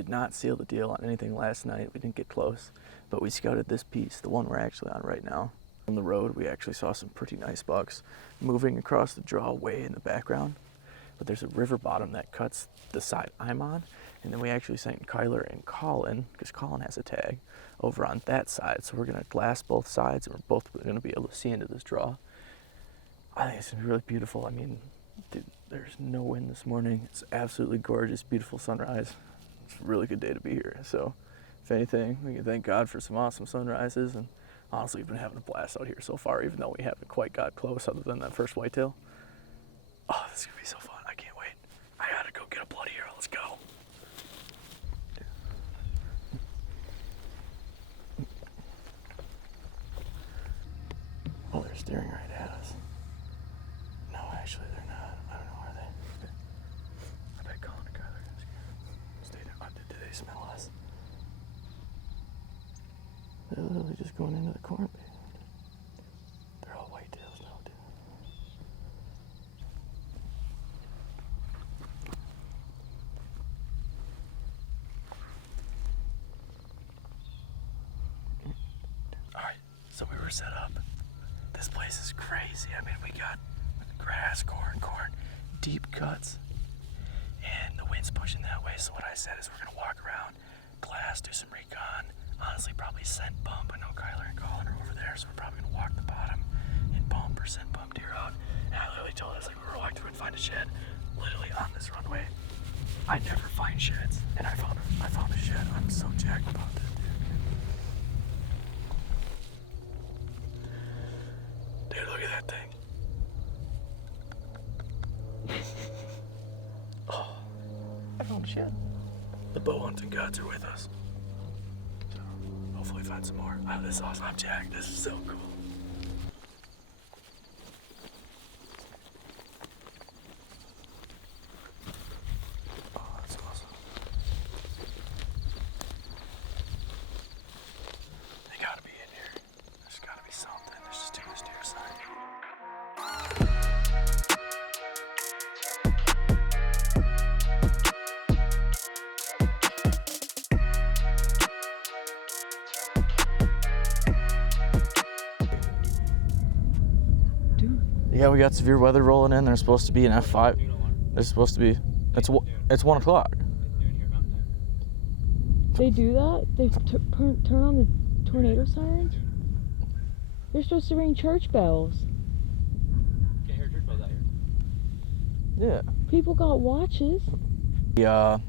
did not seal the deal on anything last night. We didn't get close, but we scouted this piece, the one we're actually on right now. From the road, we actually saw some pretty nice bucks moving across the draw way in the background. But there's a river bottom that cuts the side I'm on, and then we actually sent Kyler and Colin, because Colin has a tag, over on that side. So we're gonna glass both sides, and we're both gonna be able to see into this draw. I think it's gonna be really beautiful. I mean, dude, there's no wind this morning. It's absolutely gorgeous, beautiful sunrise. It's a really good day to be here. So if anything, we can thank God for some awesome sunrises, and honestly, we've been having a blast out here so far, even though we haven't quite got close other than that first whitetail. Oh, this is gonna be so fun. I can't wait. I gotta go get a bloody arrow. Let's go. Oh, they're staring right at us. No, actually, they're not. I don't know, are they? I bet Colin and Kyler are gonna stay there. Oh, did they smell us? They're literally just going into the corn. They're all whitetails now, dude. Alright, so we were set up. This place is crazy. I mean, we got grass, corn, deep cuts, and the wind's pushing that way. So what I said is we're gonna walk around, glass, do some recon, honestly probably scent bump. I know Kyler and Colin are over there, so we're probably gonna walk the bottom and bump or scent bump deer out. And I literally told us, like, we were walking through and find a shed literally on this runway. I never find sheds, and I found a shed. I'm so jacked about that, dude. Dude, look at that thing. Oh, I found a shed. The bow hunting gods are with us. So hopefully find some more. Oh, this is awesome. I'm jacked. This is so cool. Oh, that's awesome. They gotta be in here. There's gotta be something. There's just too much deer sign. Yeah, we got severe weather rolling in. There's supposed to be an F5. There's supposed to be. It's 1 o'clock. They do that? They turn on the tornado sirens? They're supposed to ring church bells. Can't hear church bells out here. Yeah. People got watches. We got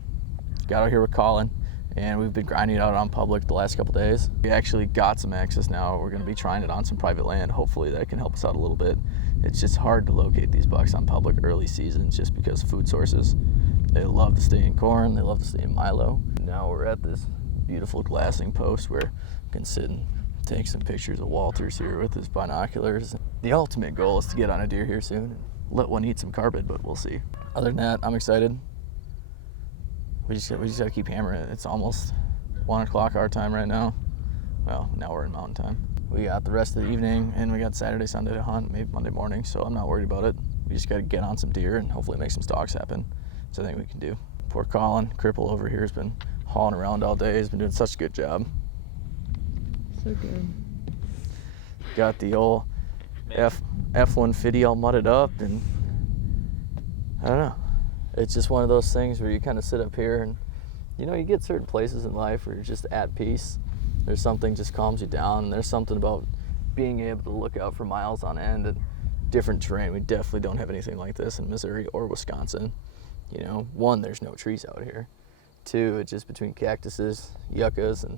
out here with Colin, and we've been grinding it out on public the last couple days. We actually got some access now. We're going to be trying it on some private land. Hopefully that can help us out a little bit. It's just hard to locate these bucks on public early seasons just because of food sources. They love to stay in corn. They love to stay in milo. Now we're at this beautiful glassing post where we can sit and take some pictures of Walters here with his binoculars. The ultimate goal is to get on a deer here soon and let one eat some carbid, but we'll see. Other than that, I'm excited. We just got to keep hammering it. It's almost 1 o'clock our time right now. Well, now we're in mountain time. We got the rest of the evening, and we got Saturday, Sunday to hunt, maybe Monday morning, so I'm not worried about it. We just got to get on some deer and hopefully make some stalks happen. So I think we can do. Poor Colin, cripple over here, has been hauling around all day. He's been doing such a good job. So good. Got the old F-150 all mudded up, and I don't know. It's just one of those things where you kind of sit up here and, you know, you get certain places in life where you're just at peace. There's something just calms you down, and there's something about being able to look out for miles on end at different terrain. We definitely don't have anything like this in Missouri or Wisconsin. You know, 1, there's no trees out here. 2, it's just between cactuses, yuccas, and,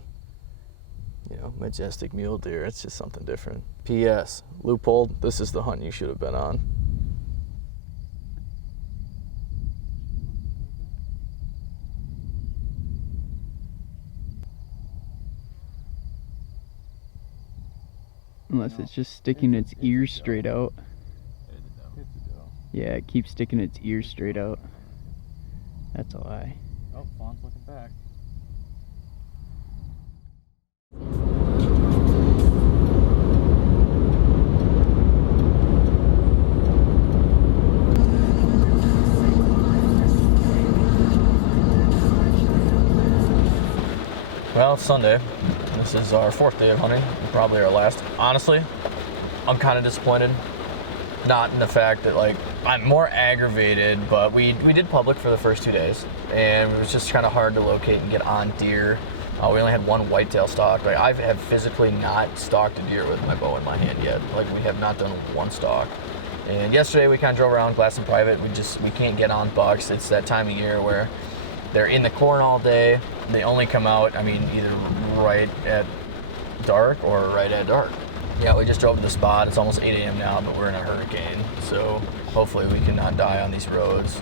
you know, majestic mule deer. It's just something different. P.S. Loophole, this is the hunt you should have been on. Unless it's just sticking its ears straight out. Yeah, it keeps sticking its ears straight out. That's a lie. Oh, Fawn's looking back. Well, it's Sunday. This is our 4th day of hunting, probably our last. Honestly, I'm kind of disappointed. Not in the fact that, like, I'm more aggravated, but we did public for the first 2 days, and it was just kind of hard to locate and get on deer. We only had one whitetail stalk. Like, I have physically not stalked a deer with my bow in my hand yet. Like, we have not done one stalk. And yesterday we kind of drove around Glass and Private. We can't get on bucks. It's that time of year where they're in the corn all day. They only come out, I mean, either right at dark or right at dark. Yeah, we just drove to the spot. It's almost 8 a.m. now, but we're in a hurricane. So hopefully we can not die on these roads,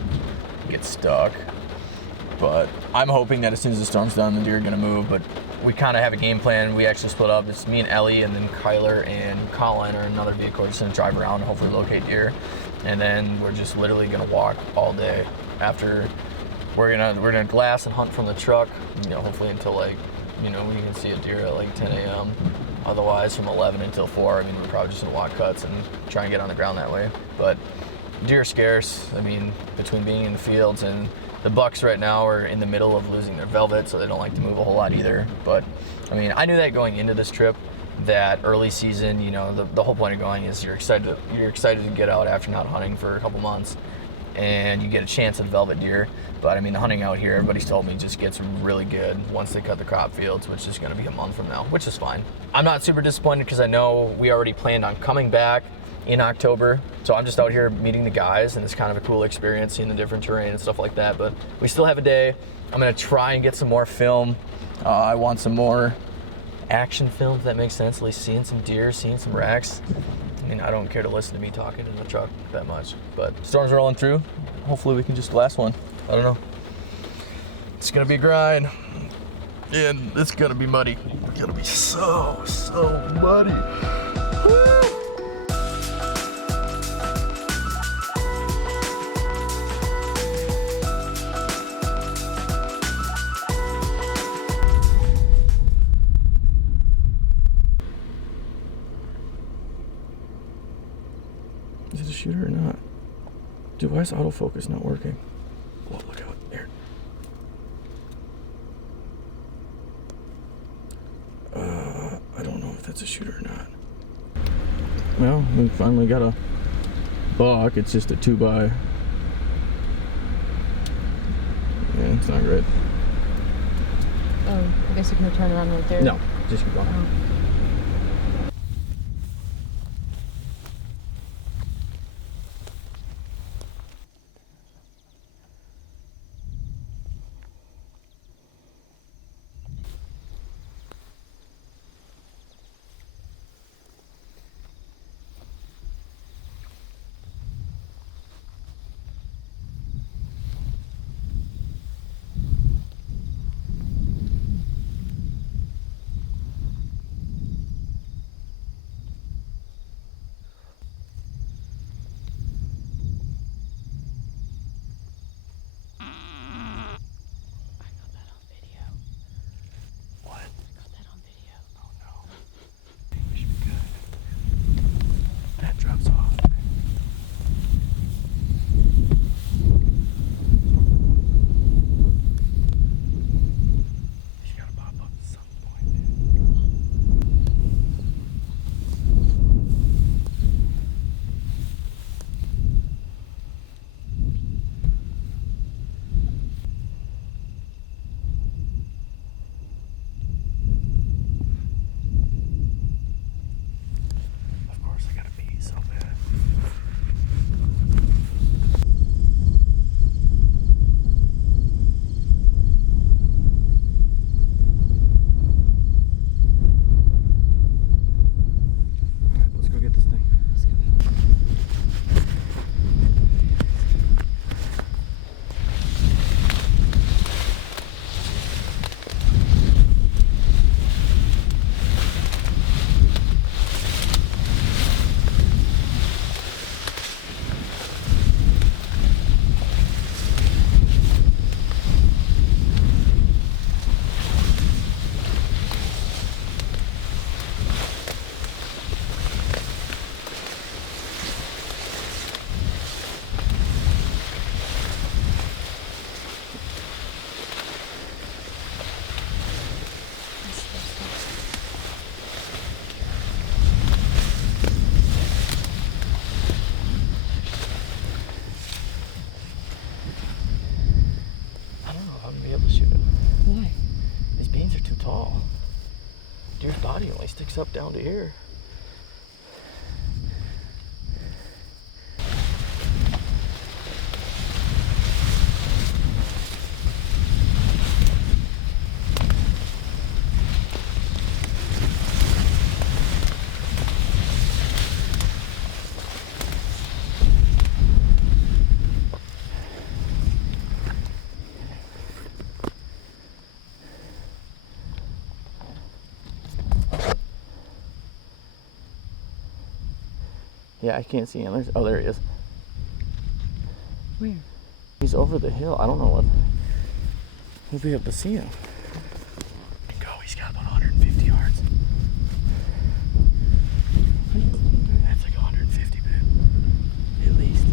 get stuck. But I'm hoping that as soon as the storm's done, the deer are gonna move. But we kind of have a game plan. We actually split up. It's me and Ellie, and then Kyler and Colin are another vehicle. We're just gonna drive around and hopefully locate deer. And then we're just literally gonna walk all day. After we're gonna glass and hunt from the truck. You know, hopefully until like, you know, we can see a deer at like 10 a.m. Otherwise, from 11 until 4. I mean, we're probably just gonna walk cuts and try and get on the ground that way. But deer are scarce. I mean, between being in the fields and the bucks right now are in the middle of losing their velvet, so they don't like to move a whole lot either. But I mean, I knew that going into this trip, that early season, you know, the whole point of going is you're excited to get out after not hunting for a couple months, and you get a chance at velvet deer. But I mean, the hunting out here, everybody's told me, just gets really good once they cut the crop fields, which is going to be a month from now, which is fine. I'm not super disappointed because I know we already planned on coming back in October, so I'm just out here meeting the guys, and it's kind of a cool experience, seeing the different terrain and stuff like that. But we still have a day. I'm gonna try and get some more film. I want some more action film, if that makes sense, at least seeing some deer, seeing some racks. I mean, I don't care to listen to me talking in the truck that much, but storm's rolling through. Hopefully we can just blast one. I don't know. It's gonna be a grind, and it's gonna be muddy. It's gonna be so muddy. Woo! Is it a shooter or not? Dude, why is autofocus not working? Whoa, look out there. I don't know if that's a shooter or not. Well, we finally got a buck. It's just a 2x. Yeah, it's not great. Oh, I guess you can turn around right there. No, just keep going. Oh. body only sticks up down to here. Yeah, I can't see him. Oh, there he is. Where? He's over the hill. I don't know what. We'll be able to see him. Go. He's got about 150 yards. That's like 150, babe. At least.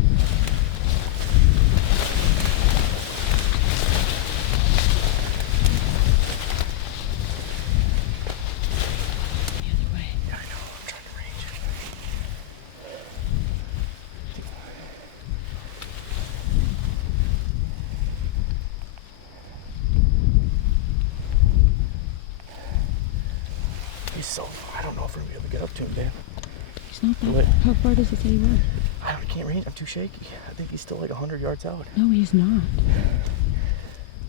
The other way. Yeah, I know. I'm trying to range it. He's so far. I don't know if we're gonna be able to get up to him, babe. He's not that. What? How far does it say he was? I can't range. I'm too shaky. I think he's still like 100 yards out. No, he's not.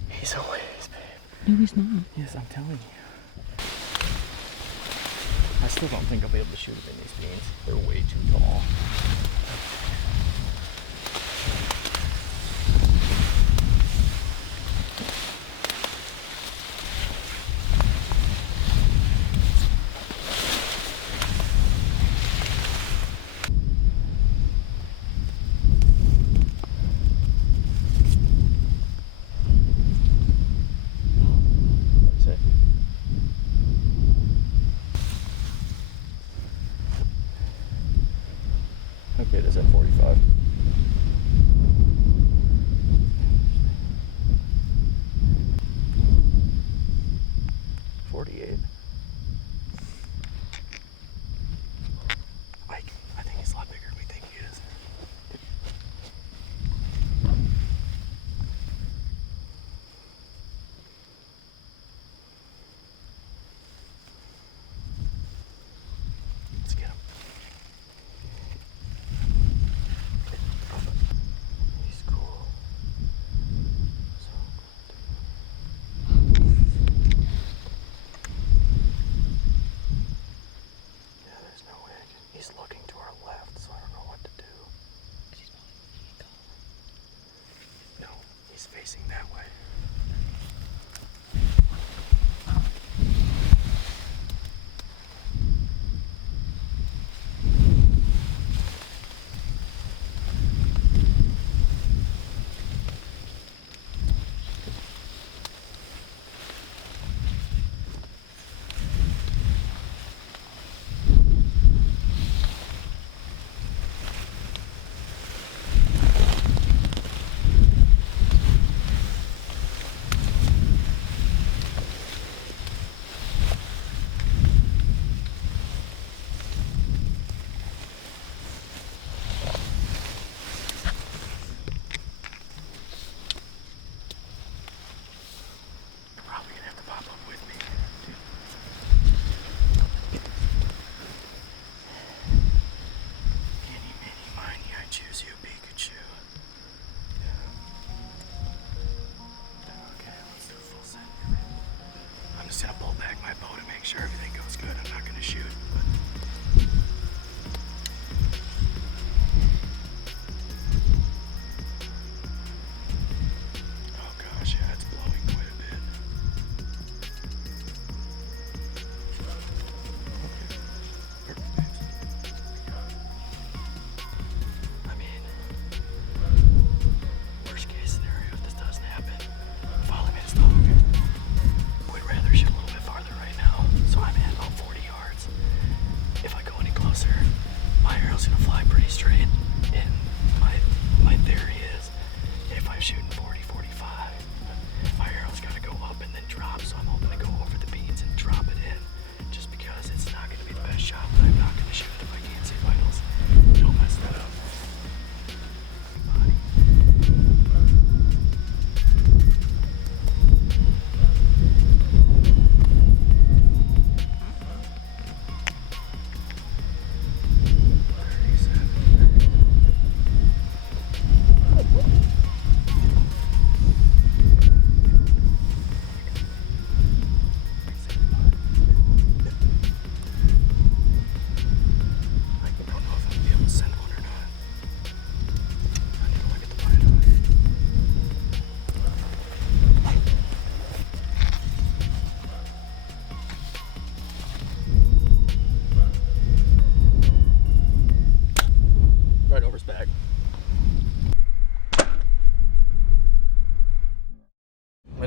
He's a ways, babe. No, he's not. Yes, I'm telling you. I still don't think I'll be able to shoot him in these beans. They're way too tall. Okay, it is at 45. I think he's a lot bigger than we think he is. Let's get him. He's cool. So good. Yeah, there's no way I can. He's looking to our left, so I don't know what to do. No, he's facing that way. Probably gonna have to pop up with me. Eeny, meeny, miny, I choose you, Pikachu. Okay, let's do a full set. I'm just gonna pull back my bow to make sure everything goes good. I'm not gonna shoot, but. Oh gosh, yeah, it's blowing quite a bit. Perfect. I mean, worst case scenario, if this doesn't happen, follow me to Stalk. We'd rather shoot a little bit farther right now, so I'm at about 40 yards.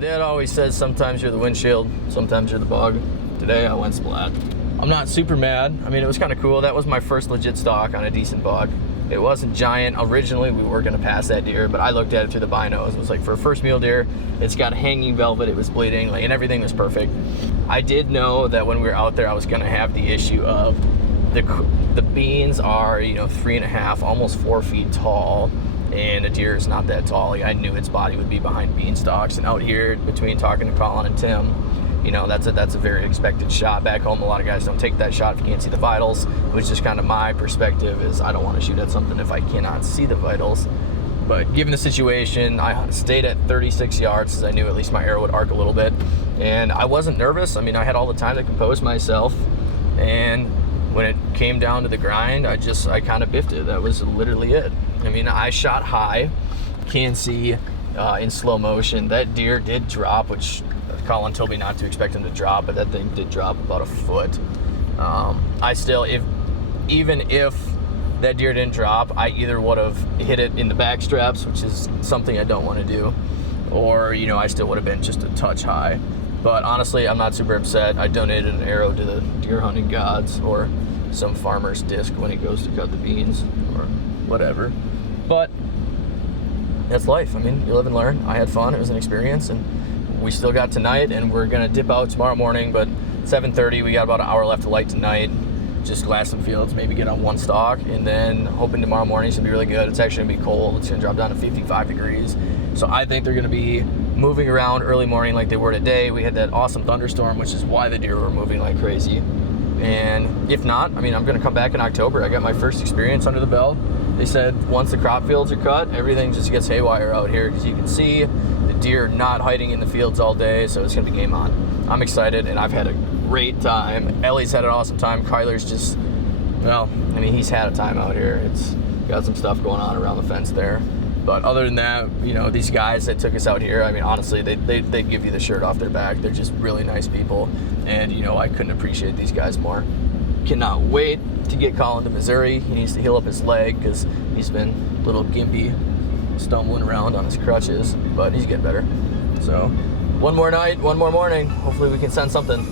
dad always says sometimes you're the windshield, sometimes you're the bug. Today I went splat. I'm not super mad. I mean, it was kind of cool. That was my first legit stalk on a decent buck. It wasn't giant. Originally, we were gonna pass that deer, but I looked at it through the binos. It was like, for a first mule deer, it's got hanging velvet, it was bleeding, like, and everything was perfect. I did know that when we were out there, I was gonna have the issue of the beans are, 3.5, almost 4 feet tall, and a deer is not that tall. Like, I knew its body would be behind bean stalks, and out here, between talking to Colin and Tim, that's a very expected shot. Back home, a lot of guys don't take that shot if you can't see the vitals, which is kind of my perspective, is I don't want to shoot at something if I cannot see the vitals. But given the situation, I stayed at 36 yards because I knew at least my arrow would arc a little bit. And I wasn't nervous. I mean, I had all the time to compose myself. And when it came down to the grind, I kind of biffed it. That was literally it. I mean, I shot high, can see in slow motion. That deer did drop, which Colin told me not to expect him to drop, but that thing did drop about a foot. Even if that deer didn't drop, I either would have hit it in the back straps, which is something I don't want to do, or, I still would have been just a touch high. But honestly, I'm not super upset. I donated an arrow to the deer hunting gods, or some farmer's disc when he goes to cut the beans, or whatever. But that's life. I mean, you live and learn. I had fun. It was an experience, and we still got tonight, and we're gonna dip out tomorrow morning, but 7:30, we got about an hour left to light tonight. Just glass some fields, maybe get on one stalk, and then hoping tomorrow morning's gonna be really good. It's actually gonna be cold. It's gonna drop down to 55 degrees. So I think they're gonna be moving around early morning like they were today. We had that awesome thunderstorm, which is why the deer were moving like crazy. And if not, I mean, I'm gonna come back in October. I got my first experience under the belt. They said once the crop fields are cut, everything just gets haywire out here, because you can see the deer not hiding in the fields all day, so it's gonna be game on. I'm excited, and I've had a great time. Ellie's had an awesome time. Kyler's just, he's had a time out here. It's got some stuff going on around the fence there. But other than that, these guys that took us out here, I mean, honestly, they give you the shirt off their back. They're just really nice people, and, I couldn't appreciate these guys more. Cannot wait to get Colin to Missouri. He needs to heal up his leg because he's been a little gimpy, stumbling around on his crutches, but he's getting better. So one more night, one more morning. Hopefully we can send something.